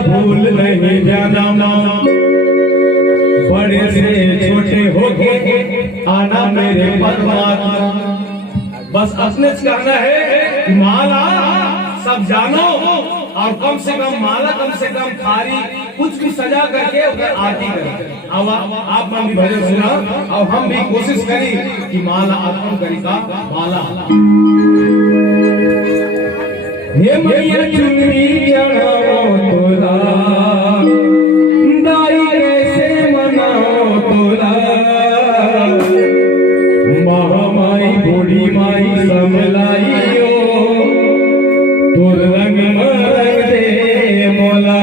भूल नहीं जाना, बड़े से छोटे होके आना मेरे परमात्मा। बस अपने करना है माला सब जानो, और कम से कम माला कम से कम थारी कुछ भी सजा करके उधर आरती करें। अब आप मन भी भजन सुना और हम भी कोशिश करी कि माला अर्पण करी का माला। हे मैया चुनरी चढ़ाओ तोला, दाई कैसे मनाओ तोला, महामाई बूढ़ी माई समलाइयो तोर रंग मरंग दे मोला।